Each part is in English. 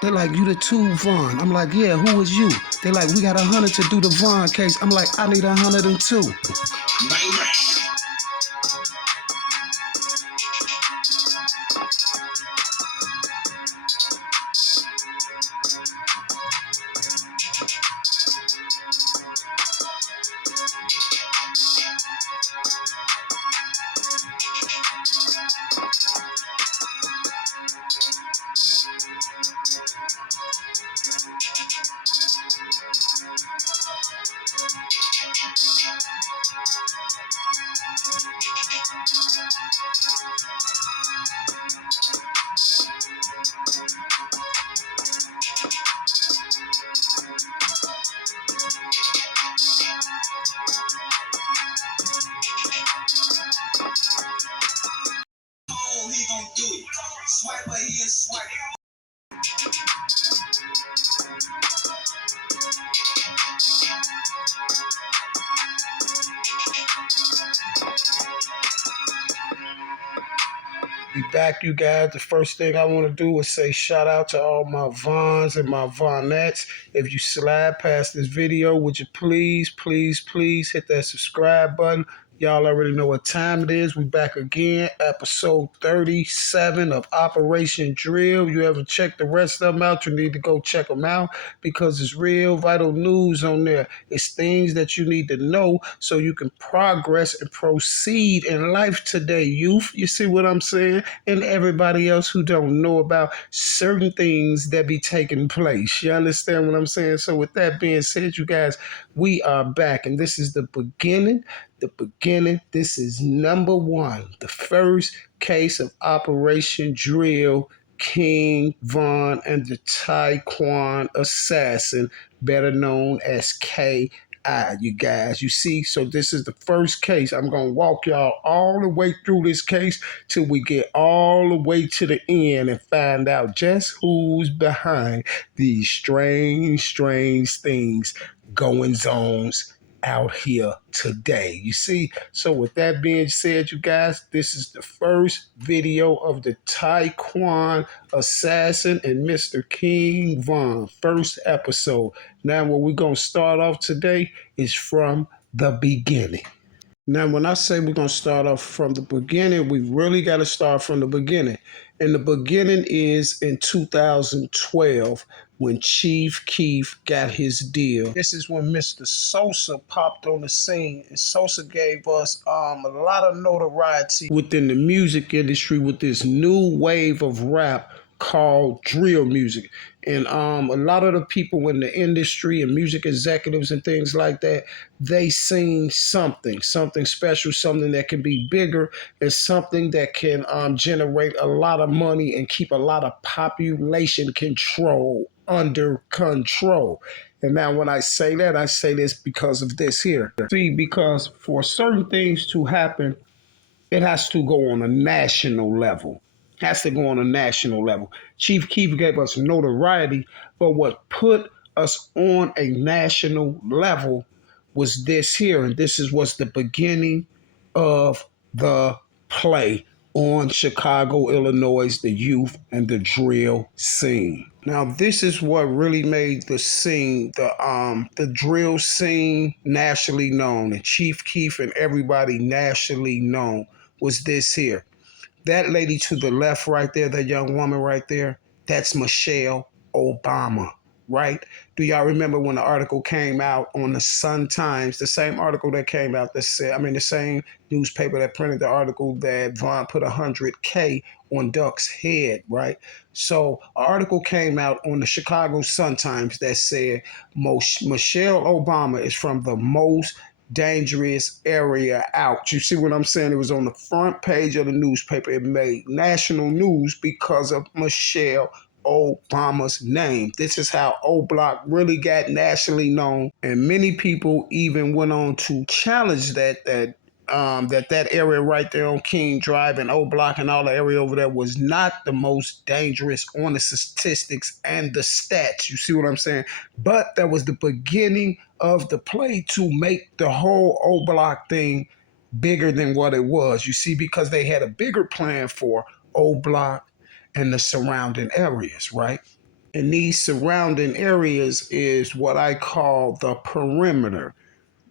They like, you the two Von. I'm like, yeah, who is you? They like, we got 100 to do the Von case. I'm like, I need 102. Oh, he gonna do it. Swiper, he is swiper. We back, you guys. The first thing I want to do is say shout out to all my Vons and my Vonettes. If you slide past this video, would you please, please, please hit that subscribe button. Y'all already know what time it is. We back again, episode 37 of Operation Drill. You ever check the rest of them out? You need to go check them out because it's real vital news on there. It's things that you need to know so you can progress and proceed in life today, youth. You see what I'm saying? And everybody else who don't know about certain things that be taking place. You understand what I'm saying? So with that being said, you guys, we are back, and this is the beginning. This is number one, the first case of Operation Drill, King Von and the Taekwon assassin, better known as K.I., you guys. You see, so this is the first case. I'm going to walk y'all all the way through this case till we get all the way to the end and find out just who's behind these strange things going zones out here today. You see, so with that being said, you guys, this is the first video of the Taekwon assassin and Mr. King Von, first episode. Now what we're going to start off today is from the beginning. Now, when I say we're going to start off from the beginning, we really got to start from the beginning. And the beginning is in 2012 when Chief Keef got his deal. This is when Mr. Sosa popped on the scene. And Sosa gave us a lot of notoriety within the music industry with this new wave of rap called drill music. And a lot of the people in the industry and music executives and things like that, they seen something special, something that can be bigger, and something that can generate a lot of money and keep a lot of population control under control. And now when I say that, I say this because of this here. See, because for certain things to happen, it has to go on a national level. Has to go on a national level. Chief Keef gave us notoriety, but what put us on a national level was this here, and this is what's the beginning of the play on Chicago, Illinois, the youth and the drill scene. Now, this is what really made the scene, the drill scene, nationally known, and Chief Keef and everybody nationally known was this here. That lady to the left right there, that young woman right there, that's Michelle Obama, right? Do y'all remember when the article came out on the Sun Times, the same article that came out that said, the same newspaper that printed the article that Von put 100K on Duck's head, right? So an article came out on the Chicago Sun Times that said Michelle Obama is from the most dangerous area out. You see what I'm saying? It was on the front page of the newspaper. It made national news because of Michelle Obama's name. This is how O Block really got nationally known, and many people even went on to challenge that area right there on King Drive and O Block and all the area over there was not the most dangerous on the statistics and the stats. You see what I'm saying? But that was the beginning of the play to make the whole O Block thing bigger than what it was. You see, because they had a bigger plan for O Block and the surrounding areas, right? And these surrounding areas is what I call the perimeter.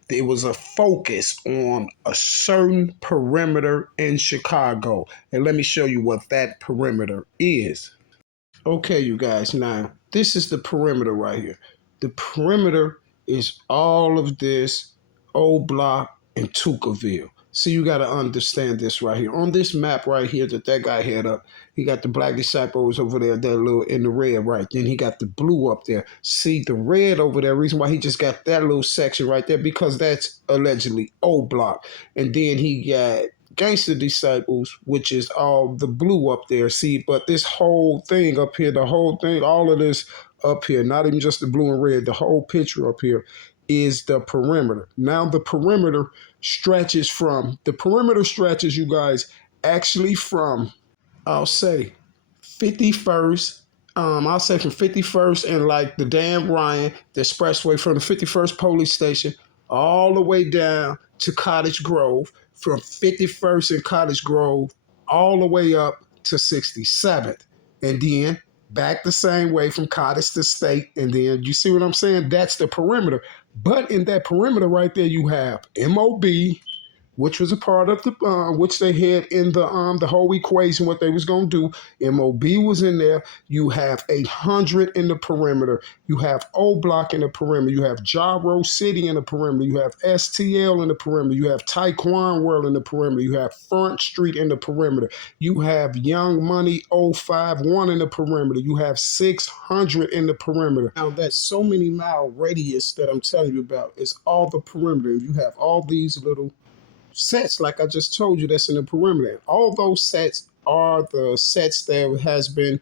There was a focus on a certain perimeter in Chicago. And let me show you what that perimeter is. Okay, you guys, now this is the perimeter right here. The perimeter is all of this O Block and Tuckerville. So you got to understand this right here. On this map right here that guy had up, he got the black disciples over there, that little in the red, right? Then he got the blue up there. See the red over there, reason why he just got that little section right there, because that's allegedly O Block. And then he got Gangster Disciples, which is all the blue up there. See, but this whole thing up here, the whole thing, all of this up here, not even just the blue and red, the whole picture up here is the perimeter. Now the perimeter stretches, you guys, actually from, I'll say, 51st. I'll say from 51st and like the Dan Ryan, the expressway from the 51st police station all the way down to Cottage Grove, from 51st and Cottage Grove all the way up to 67th. And then back the same way from Cottage to State. And then you see what I'm saying? That's the perimeter. But in that perimeter right there, you have MOB, which was a part of the which they had in the whole equation, what they was gonna do. MOB was in there. You have 800 in the perimeter. You have O Block in the perimeter. You have Jaro City in the perimeter. You have STL in the perimeter. You have Taekwon World in the perimeter. You have Front Street in the perimeter. You have Young Money 051 in the perimeter. You have 600 in the perimeter. Now that so many mile radius that I'm telling you about is all the perimeter. You have all these little sets, like I just told you, that's in the perimeter. All those sets are the sets that has been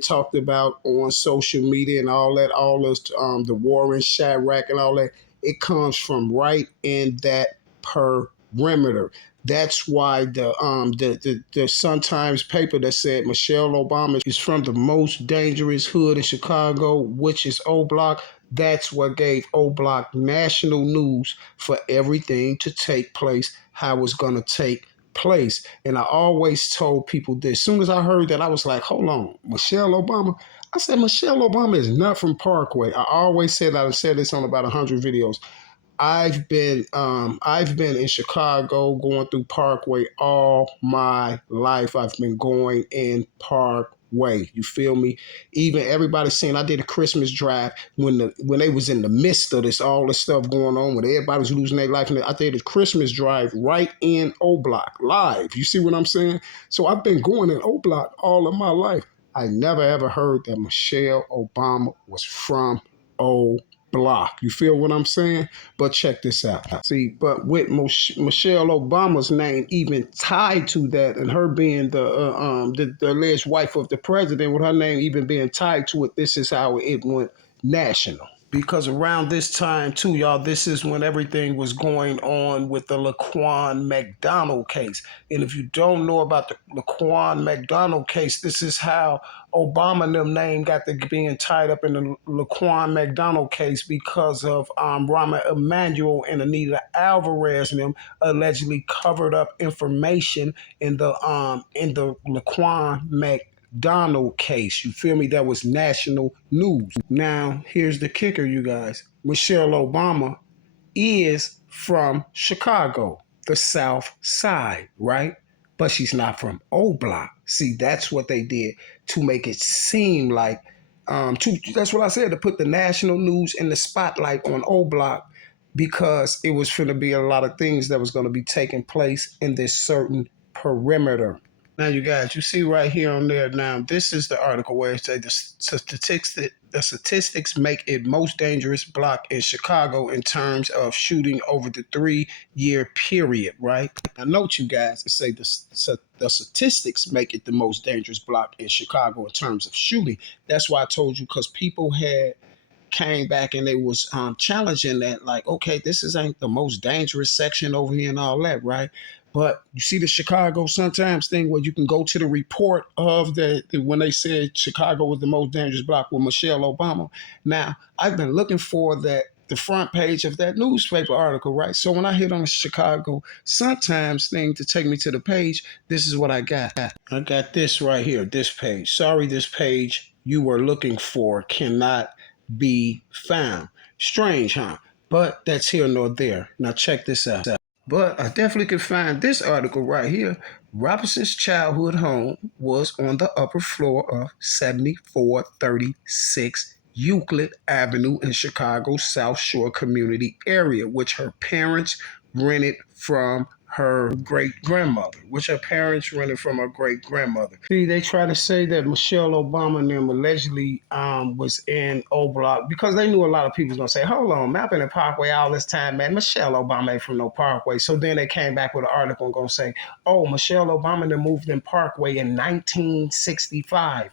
talked about on social media and all that, all those the Warren, Chirac, and all that. It comes from right in that perimeter. That's why the Sun Times paper that said Michelle Obama is from the most dangerous hood in Chicago, which is O Block. That's what gave O Block national news for everything to take place, how it's going to take place. And I always told people this. As soon as I heard that, I was like, hold on, Michelle Obama? I said, Michelle Obama is not from Parkway. I always said that. I said this on about 100 videos. I've been in Chicago going through Parkway all my life. I've been going in Parkway. You feel me? Even everybody saying I did a Christmas drive when they was in the midst of this, all this stuff going on, when everybody was losing their life. And I did a Christmas drive right in O Block live. You see what I'm saying? So I've been going in O Block all of my life. I never ever heard that Michelle Obama was from O Block. You feel what I'm saying? But check this out. See, but with Michelle Obama's name even tied to that, and her being the alleged wife of the president, with her name even being tied to it, this is how it went national. Because around this time too, y'all, this is when everything was going on with the Laquan McDonald case. And if you don't know about the Laquan McDonald case, this is how Obama and them name got to being tied up in the Laquan McDonald case, because of Rahm Emanuel and Anita Alvarez and them allegedly covered up information in the Laquan McDonald case. You feel me? That was national news. Now, here's the kicker, you guys. Michelle Obama is from Chicago, the South Side, right? But she's not from O Block. See, that's what they did to make it seem like, that's what I said, to put the national news in the spotlight on O Block, because it was going to be a lot of things that was going to be taking place in this certain perimeter. Now, you guys, you see right here on there. Now, this is the article where it says the statistics make it most dangerous block in Chicago in terms of shooting over the 3-year period. Right now, note, you guys, it say the statistics make it the most dangerous block in Chicago in terms of shooting. That's why I told you, because people had came back and they was challenging that, like, okay, ain't the most dangerous section over here and all that, right? But you see the Chicago Sun-Times thing where you can go to the report of when they said Chicago was the most dangerous block with Michelle Obama. Now, I've been looking for the front page of that newspaper article, right? So when I hit on the Chicago Sun-Times thing to take me to the page, this is what I got. I got this right here, this page. Sorry, this page you were looking for cannot be found. Strange, huh? But that's here nor there. Now check this out. But I definitely could find this article right here. Robinson's childhood home was on the upper floor of 7436 Euclid Avenue in Chicago's South Shore community area, which her parents rented from her great grandmother, See, they try to say that Michelle Obama and them allegedly was in O Block because they knew a lot of people was gonna say, "Hold on, Mapping and Parkway all this time, man. Michelle Obama ain't from no Parkway." So then they came back with an article and gonna say, "Oh, Michelle Obama then moved in Parkway in 1965."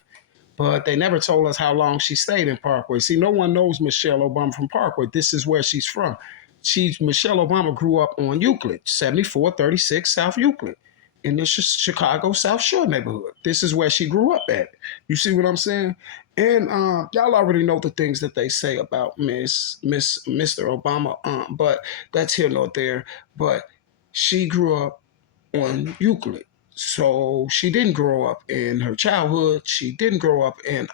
But they never told us how long she stayed in Parkway. See, no one knows Michelle Obama from Parkway. This is where she's from. Michelle Obama grew up on Euclid, 7436 South Euclid, in the Chicago South Shore neighborhood. This is where she grew up at. You see what I'm saying? And y'all already know the things that they say about Mr. Obama, but that's here nor there. But she grew up on Euclid. So she didn't grow up in her childhood. She didn't grow up in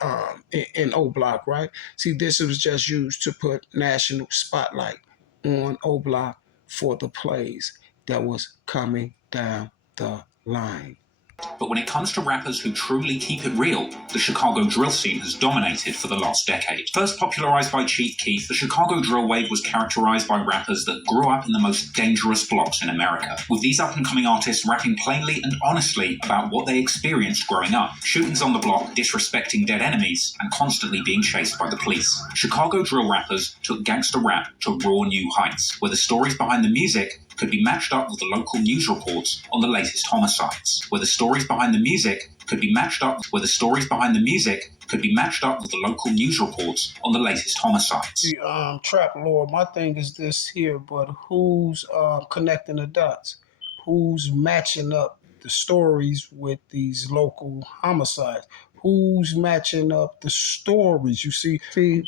O Block, right? See, this was just used to put national spotlight on O Block for the plays that was coming down the line. But when it comes to rappers who truly keep it real, the Chicago drill scene has dominated for the last decade. First popularized by Chief Keef, the Chicago drill wave was characterized by rappers that grew up in the most dangerous blocks in America, with these up-and-coming artists rapping plainly and honestly about what they experienced growing up. Shootings on the block, disrespecting dead enemies, and constantly being chased by the police. Chicago drill rappers took gangster rap to raw new heights, where the stories behind the music could be matched up with the local news reports on the latest homicides, where the stories behind the music could be matched up with the local news reports on the latest homicides. See, Trap Lord, my thing is this here, but who's connecting the dots? Who's matching up the stories with these local homicides? Who's matching up the stories? You see,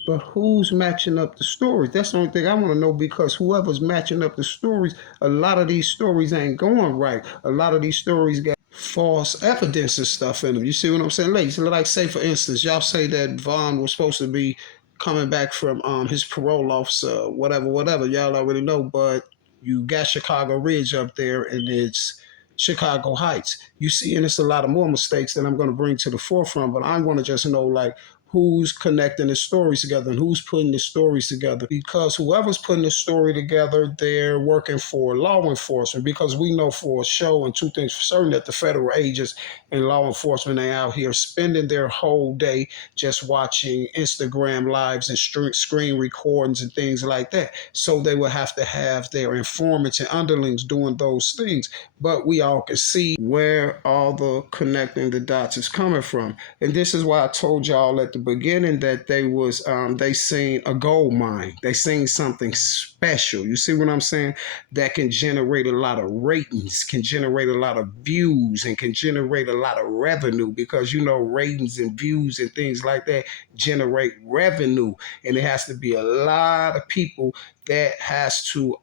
but who's matching up the stories? That's the only thing I want to know, because whoever's matching up the stories, a lot of these stories ain't going right. A lot of these stories got false evidence and stuff in them. You see what I'm saying? Like say for instance, y'all say that Vaughn was supposed to be coming back from his parole officer, whatever. Y'all already know, but you got Chicago Ridge up there and it's Chicago Heights. You see, and it's a lot of more mistakes that I'm going to bring to the forefront, but I want to just know, like, who's connecting the stories together and who's putting the stories together, because whoever's putting the story together, they're working for law enforcement, because we know for sure, and two things for certain, that the federal agents and law enforcement are out here spending their whole day just watching Instagram lives and screen recordings and things like that. So they will have to have their informants and underlings doing those things. But we all can see where all the connecting the dots is coming from. And this is why I told y'all at the beginning that they seen a gold mine. They seen something special. You see what I'm saying? That can generate a lot of ratings, can generate a lot of views, and can generate a lot of revenue, because you know ratings and views and things like that generate revenue, and it has to be a lot of people that has to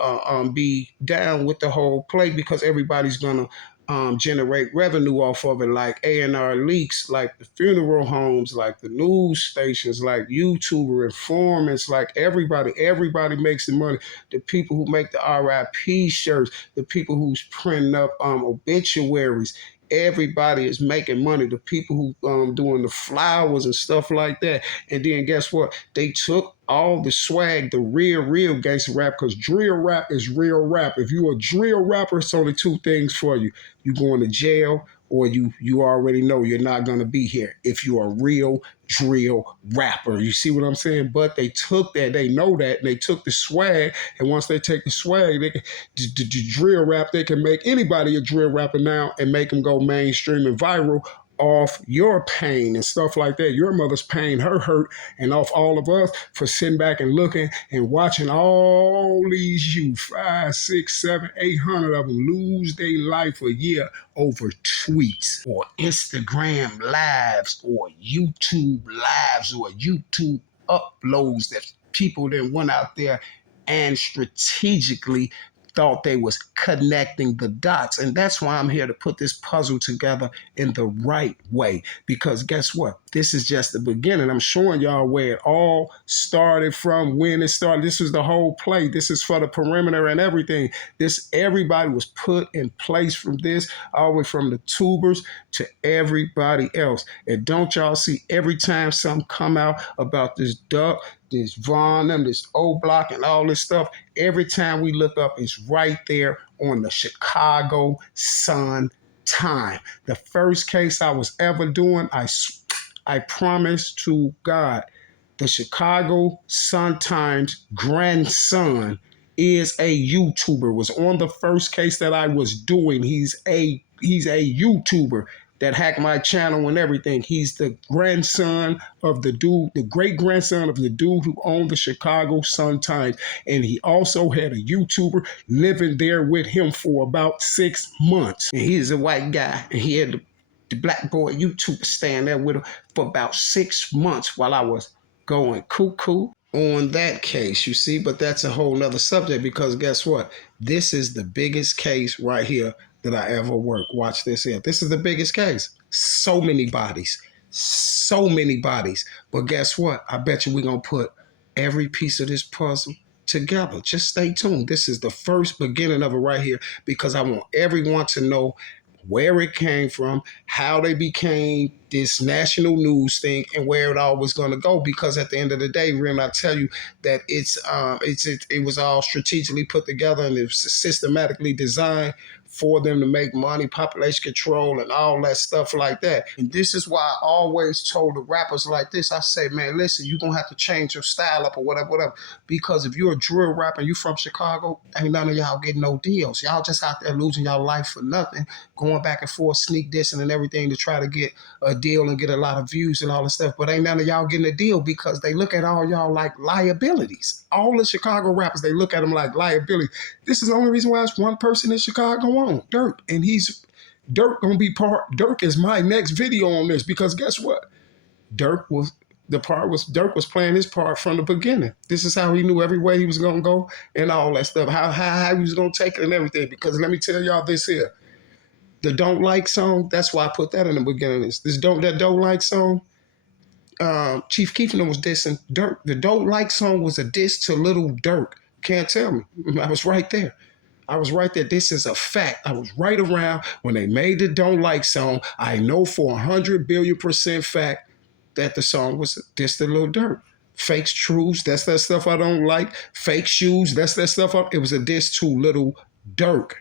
be down with the whole play, because everybody's gonna generate revenue off of it, like A&R Leaks, like the funeral homes, like the news stations, like YouTuber informants, like everybody makes the money. The people who make the RIP shirts, the people who's printing up obituaries, everybody is making money. The people who doing the flowers and stuff like that. And then guess what? They took all the swag, the real gangster rap, because drill rap is real rap. If you're a drill rapper, it's only two things for you. You going to jail, or you already know you're not going to be here if you're a real drill rapper. You see what I'm saying? But they took that, they know that, and they took the swag, and once they take the swag, they can, the drill rap, they can make anybody a drill rapper now and make them go mainstream and viral off your pain and stuff like that. Your mother's pain, her hurt, and off all of us for sitting back and looking and watching all these youth, 5, 6, 7, 800 of them lose their life a year over tweets or Instagram lives or YouTube lives or YouTube uploads that people then went out there and strategically thought they was connecting the dots. And that's why I'm here to put this puzzle together in the right way. Because guess what? This is just the beginning. I'm showing y'all where it all started from, when it started. This is the whole play. This is for the perimeter and everything. Everybody was put in place from this, all the way from the tubers to everybody else. And don't y'all see every time something come out about this Duck, this Von, this O Block, and all this stuff, every time we look up, it's right there on the Chicago Sun Time. The first case I was ever doing, I promise to God, the Chicago Sun-Times grandson is a YouTuber. Was on the first case that I was doing. He's a YouTuber that hacked my channel and everything. He's the grandson of the dude, the great grandson of the dude who owned the Chicago Sun-Times. And he also had a YouTuber living there with him for about 6 months. And he's a white guy, and he had the black boy YouTuber staying there with him for about 6 months while I was going cuckoo on that case, you see. But that's a whole nother subject, because guess what? This is the biggest case right here that I ever worked. Watch this here. This is the biggest case. So many bodies. So many bodies. But guess what? I bet you we're going to put every piece of this puzzle together. Just stay tuned. This is the first beginning of it right here, because I want everyone to know where it came from, how they became this national news thing, and where it all was going to go. Because at the end of the day, Rim, I tell you that it was all strategically put together, and it was systematically designed for them to make money, population control, and all that stuff like that. And this is why I always told the rappers like this, I say, man, listen, you're going to have to change your style up or whatever. Because if you're a drill rapper and you from Chicago, ain't none of y'all getting no deals. Y'all just out there losing y'all life for nothing, going back and forth, sneak dissing and everything to try to get a deal and get a lot of views and all this stuff. But ain't none of y'all getting a deal, because they look at all y'all like liabilities. All the Chicago rappers, they look at them like liabilities. This is the only reason why it's one person in Chicago on, Durk. And Durk gonna be Durk is my next video on this, because guess what? Durk was playing his part from the beginning. This is how he knew every way he was gonna go and all that stuff, how he was gonna take it and everything. Because let me tell y'all this here. The Don't Like song, that's why I put that in the beginning. That Don't Like song, Chief Keef was dissing Durk. The Don't Like song was a diss to Little Durk. Can't tell me. I was right there. This is a fact. I was right around when they made the Don't Like song. I know for 100 billion% fact that the song was a diss to Little Durk. Fakes, truths, that's that stuff I don't like. Fake shoes, that's that stuff. It was a diss to Little Durk.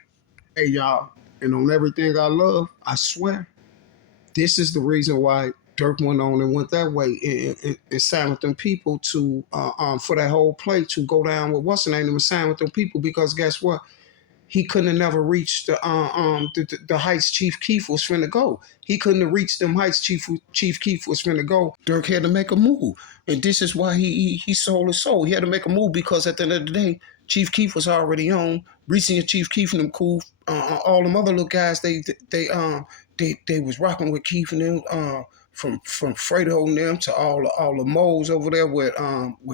Hey, y'all. And on everything I love, I swear, this is the reason why Durk went on and went that way and signed with them people to for that whole play to go down with what's the name and sign with them people. Because guess what? He couldn't have never reached the heights Chief Keef was finna go. He couldn't have reached them heights Chief Keef was finna go. Durk had to make a move, and this is why he sold his soul. He had to make a move, because at the end of the day, Chief Keef was already on. Reaching Chief Keef and them cool. All them other little guys, they was rocking with Keef and them. From Fredo and them to all the moles over there with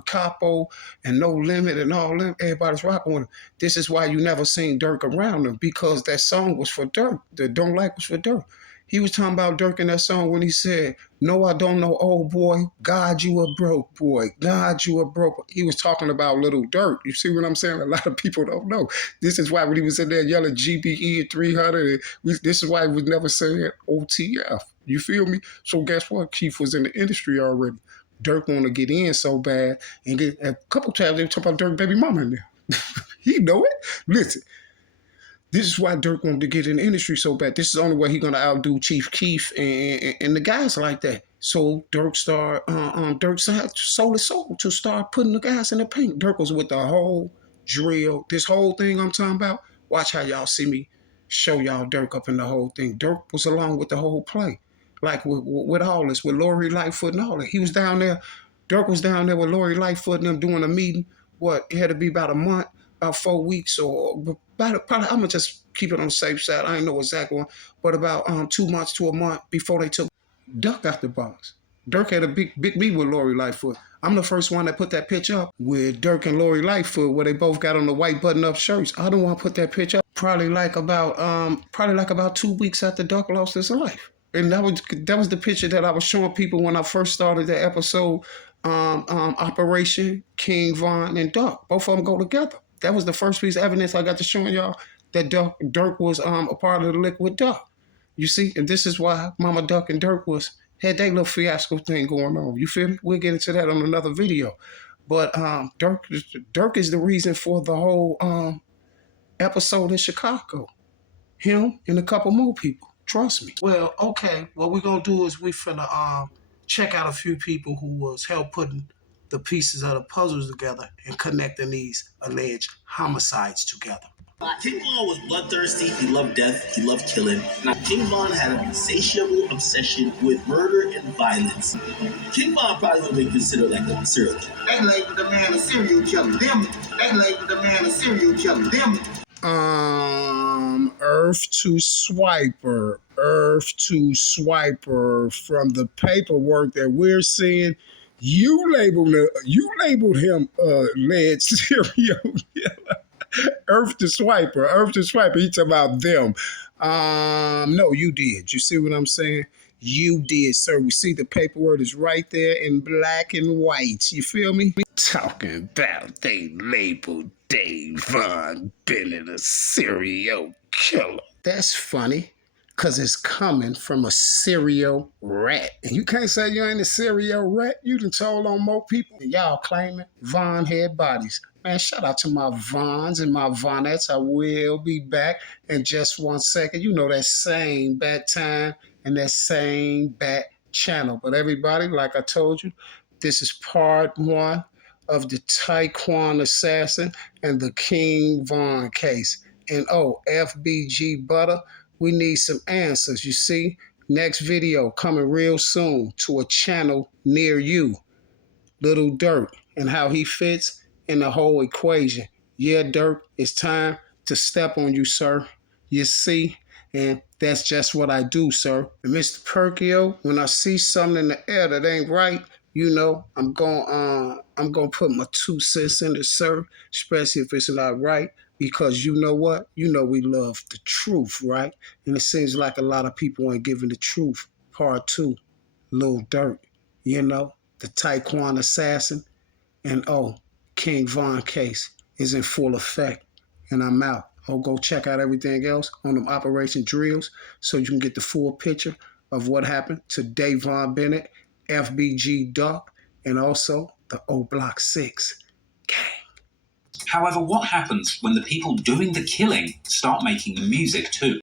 Capo and No Limit and all them, everybody's rocking with him. This is why you never seen Durk around them, because that song was for Durk. The Don't Like was for Durk. He was talking about Durk in that song when he said, "No, I don't know, old boy. God, you a broke boy. God, you a broke." He was talking about Little Durk. You see what I'm saying? A lot of people don't know. This is why when he was in there yelling GBE at 300, this is why he was never saying OTF. You feel me? So guess what? Keef was in the industry already. Durk want to get in so bad, and get a couple times they were talking about Durk baby mama in there. He know it. Listen. This is why Durk wanted to get in the industry so bad. This is the only way he's gonna outdo Chief Keef and the guys like that. So Durk sold his soul to start putting the guys in the paint. Durk was with the whole drill. This whole thing I'm talking about. Watch how y'all see me show y'all Durk up in the whole thing. Durk was along with the whole play, like with all this, with Lori Lightfoot and all that. He was down there. Durk was down there with Lori Lightfoot and them doing a meeting. It had to be about a month. About 4 weeks, or probably I'm gonna just keep it on the safe side. I ain't know exactly one, but about 2 months to a month before they took Duck out the box. Durk had a big meet with Lori Lightfoot. I'm the first one that put that picture up with Dirk and Lori Lightfoot, where they both got on the white button-up shirts. I don't want to put that picture up. Probably like about 2 weeks after Dirk lost his life. And that was the picture that I was showing people when I first started the episode. Operation King Von and Dirk. Both of them go together. That was the first piece of evidence I got to showing y'all that Dirk was a part of the Liquid Dirk. You see, and this is why Mama Duck and Dirk had their little fiasco thing going on. You feel me? We'll get into that on another video. But Dirk is the reason for the whole episode in Chicago. Him and a couple more people. Trust me. Well, okay. What we're gonna do is we finna check out a few people who was help putting the pieces of the puzzles together and connecting these alleged homicides together. King Von was bloodthirsty, he loved death, he loved killing. King Von had an insatiable obsession with murder and violence. King Von probably would be considered like a serial killer. They labeled the man a serial killer. They labeled the man a serial killer. Earth to Swiper from the paperwork that we're seeing. You labeled him lead serial killer. Earth to Swiper. He talking about them. No, you did. You see what I'm saying? You did, sir. We see the paperwork is right there in black and white. You feel me? Talking about they labeled Dave Von Bennett a serial killer. That's funny, because it's coming from a serial rat. And you can't say you ain't a serial rat. You done told on more people. Y'all claiming Von head bodies. Man, shout out to my Vons and my Vonettes. I will be back in just 1 second. You know that same bat time and that same bat channel. But everybody, like I told you, this is part 1 of the Taekwon assassin and the King Von case. And FBG Butter, we need some answers. You see, next video coming real soon to a channel near you. Little Dirk and how he fits in the whole equation. Yeah, Dirk, it's time to step on you, sir. You see, and that's just what I do, sir. And Mr. Perkio, when I see something in the air that ain't right, you know, I'm gonna put my 2 cents in it, sir, especially if it's not right, because you know what? You know we love the truth, right? And it seems like a lot of people ain't giving the truth. Part 2, Lil Durk, you know, the Taekwon assassin, and King Von case is in full effect, and I'm out. Go check out everything else on them Operation Drills so you can get the full picture of what happened to Dave Von Bennett, FBG Duck, and also the O Block 6 gang. However, what happens when the people doing the killing start making the music too?